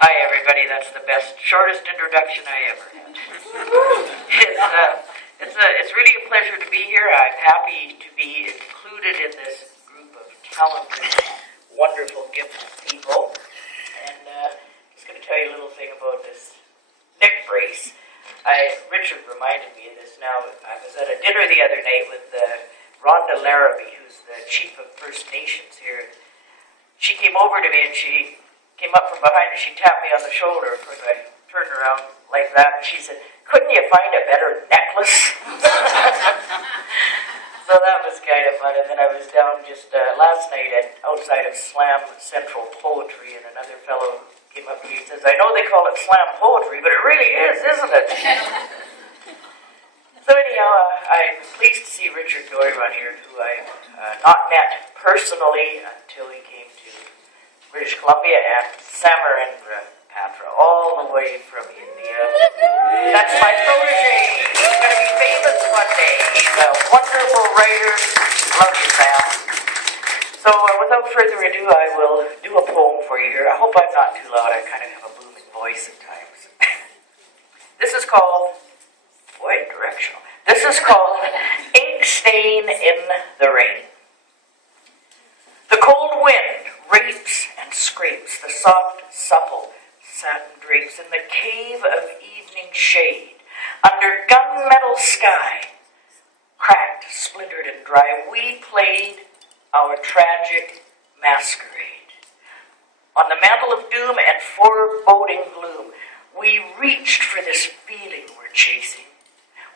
Hi, everybody. That's the best, shortest introduction I ever had. It's really a pleasure to be here. I'm happy to be included in this group of talented, wonderful, gifted people. And just going to tell you a little thing about this neck brace. Richard reminded me of this now. I was at a dinner the other night with Rhonda Larrabee, who's the chief of First Nations here. She came over to me and she came up from behind and she tapped me on the shoulder. Of course, I turned around like that and she said, "Couldn't you find a better necklace?" So that was kind of fun. And then I was down just last night outside of Slam Central Poetry, and another fellow came up to me and says, "I know they call it slam poetry, but it really is, isn't it?" So anyhow, I'm pleased to see Richard Doiron here, who I've not met personally until he came to British Columbia, and Samarendra Patra, all the way from India. That's my protege. He's going to be famous one day. He's a wonderful writer. Love you, Sam. So without further ado, I will do a poem for you here. I hope I'm not too loud. I kind of have a booming voice at times. This is called, boy, directional. This is called Ink Stain in the Rain. The cold wind rapes and scrapes the soft, supple satin drapes in the cave of evening shade. Under gunmetal sky, cracked, splintered, and dry, we played our tragic masquerade. On the mantle of doom and foreboding gloom, we reached for this feeling we're chasing.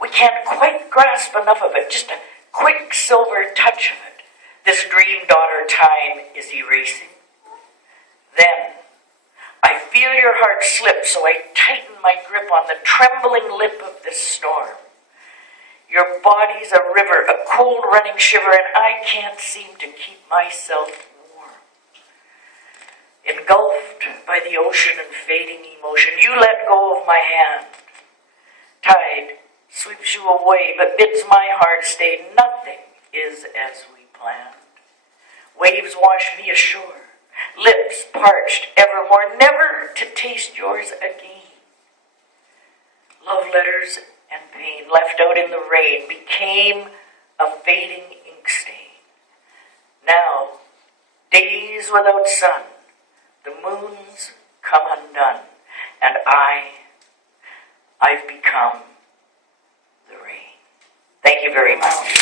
We can't quite grasp enough of it, just a quick silver touch of it. This dream daughter time is erasing. Then, I feel your heart slip, so I tighten my grip on the trembling lip of this storm. Your body's a river, a cold running shiver, and I can't seem to keep myself warm. Engulfed by the ocean and fading emotion, you let go of my hand. Tide sweeps you away, but bids my heart stay. Nothing is as we planned. Waves wash me ashore, lips parched evermore, never to taste yours again. Love letters and pain left out in the rain became a fading ink stain. Now, days without sun, the moons come undone, and I've become the rain. Thank you very much.